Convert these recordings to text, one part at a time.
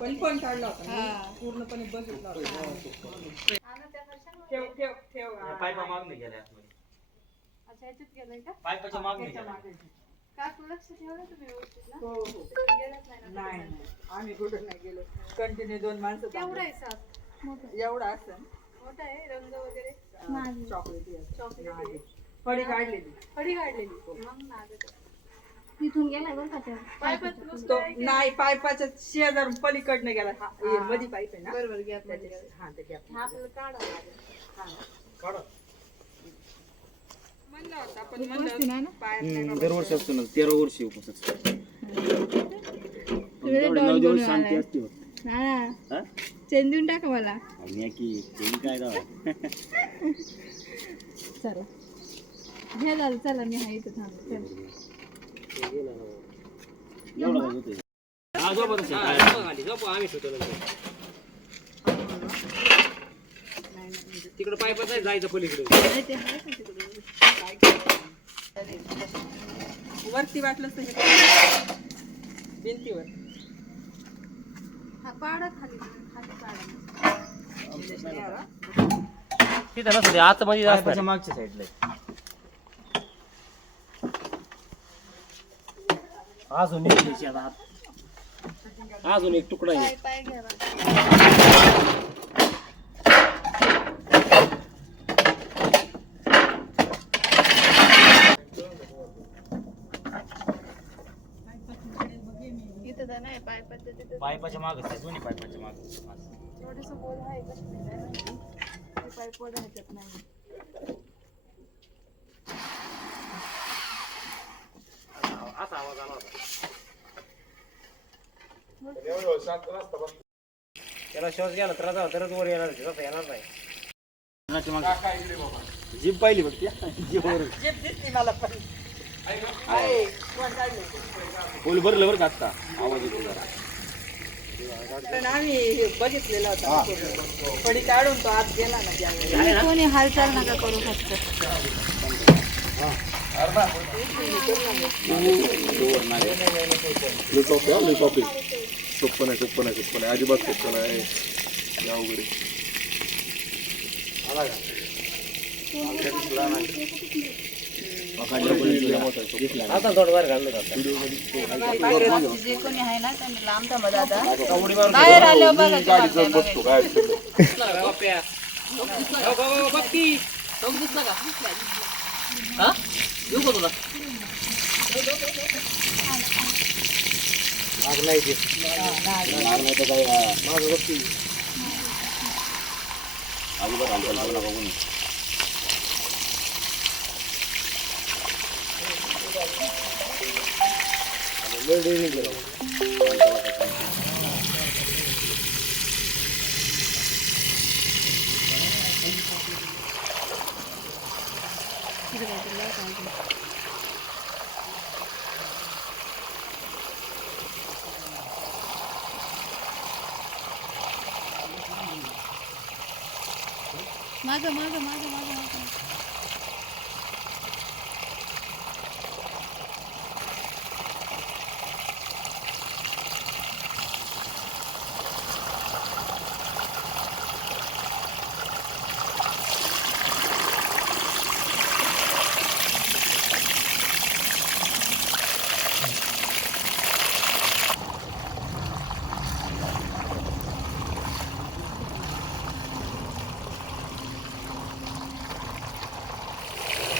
पण पण काढला होता. हा. मी पूर्णपणे बघितला ठेव ठेव ठेव. हा. पायपा मागणे गेल्या अच्छा याच्यात गेलंय का? पायपाच्या हो हो. आम्ही कुठं नाही गेलो. कंटिन्यू दोन माणसं केवढं. आहे एवढा असं मोठा आहे? रंग वगैरे? चॉकलेटी. चॉकलेटी. फळी काढलेली. फळी काढलेली. मग नागत तिथून गेलाय बरं का त्या पायपात तो नाही पायपाच्या शेजार पलीकडनं गेला. हा, हे हा. मधी पाईप आहे ना. बरोबर त्याच्या हा gap हा आपल्याला काढावं लागेल. काढा. म्हणलं होतं आपण म्हणलं पायात नाही बाबा. दरवर्षी असतो ना तेरा वर्षी उपवास असतो तुम्ही तेवढे दोन नऊ दिवस दोन शांती आलाय. असते फक्त. हा. हा? चेन देऊन टाका मला. आणि या की तुम्ही काय राहा चला. घ्या दादा चला मी आहे इथं थांबते. चला. तिकडे पायपाच आहे जायचं पलीकडे नाही. ते आहे का तिकडे? वरती वाटलं तर हे भिंतीवर. हा पाडा खाली खाली पाडा तिथं नसतं ते आतमध्ये मागच्या साईडला अजून एक आता. अजून एक तुकडा आहे पाय पाय घ्या इथं तर नाही पाय पायपाच्या मागच आहे दोन्ही पायपाच्या माग थोडस बोल आहे कसं नाही. ते पाय पड ह्याच्यात नाही असा आवाज आला होता. त्याला श्वास घ्यायला त्रास झाला तरच वर येणार तसं येणार नाही. जीप पाहिली बघ जीप वर. जीप दिसली मला पण. भरलं बरं का आत्ता? आवाज येतो जरा. आम्ही हे बघितलेलं होतं फळी काढून तो आत गेला ना कोणी हालचाल नका करू फक्त. टॉपी हा टॉपी आहे सोप्पन आहे सोप्पन आहे अजिबात सोप्पन आहे या वगैरे आता थोडं बाहेर जे कोणी आहे ना त्यांनी लांब थांबा दादा बाहेर आल्यावर बघा काय अडचण नाही. あ？どこだ危ないです。危ないとかは、まずどっち。माग माग माग तिकडे आलाय समोर. हा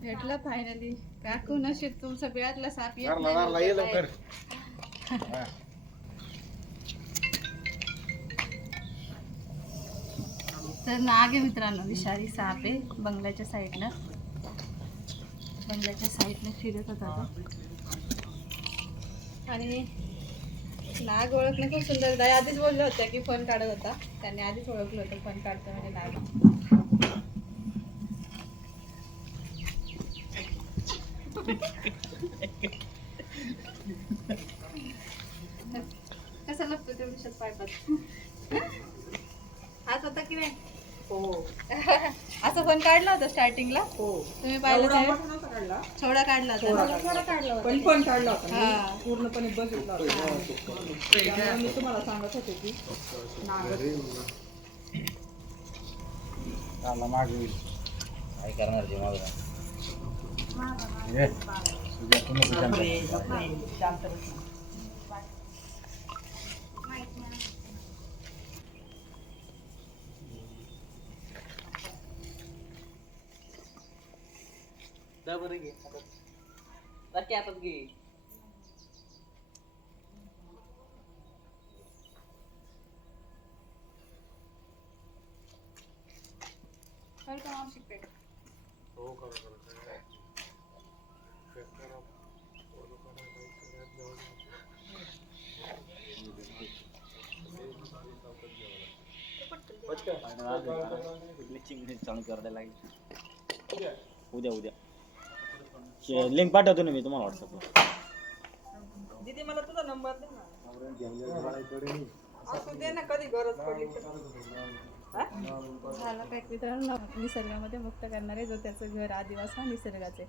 भेटलं फायनली काकू नशीब तुमचं बिळातला साप येत नाही लवकर तर नाग आहे मित्रांनो विषारी साप आहे बंगल्याच्या साईडनं. बंगल्याच्या साईडनं फिरत होता तो. आणि नाग ओळखणे खूप सुंदर दाई आधीच बोलल्या होत्या की फोन काढत होता. त्यांनी आधीच ओळखलं होतं फोन काढतो म्हणजे नाग. कसा लपतो ते विषयात पायपात हाच होता की नाही? हो. असं पण काढला होता स्टार्टिंगला हो. तुम्ही पाहिलं एवढा त्यावेळी? मोठा नव्हता काढला. छोडा काढला होता. पण पण काढला होता. मी हा. पूर्णपणे बघितला होता. त्यामुळे मी तुम्हाला सांगत होते की काय करणार शांत बस. जा बरं घे नक्की हातात घे. बरं का मावशी पेट? उद्या उद्या. लिंक पाठवतो ना मी तुम्हाला व्हॉट्सअपला दीदी मला तुझा नंबर दे ना असू दे ना कधी गरज पडली. हा? झाला काय मित्रांनो निसर्गामध्ये मुक्त करणारे जो त्याचं घर आदिवास हा निसर्गाचे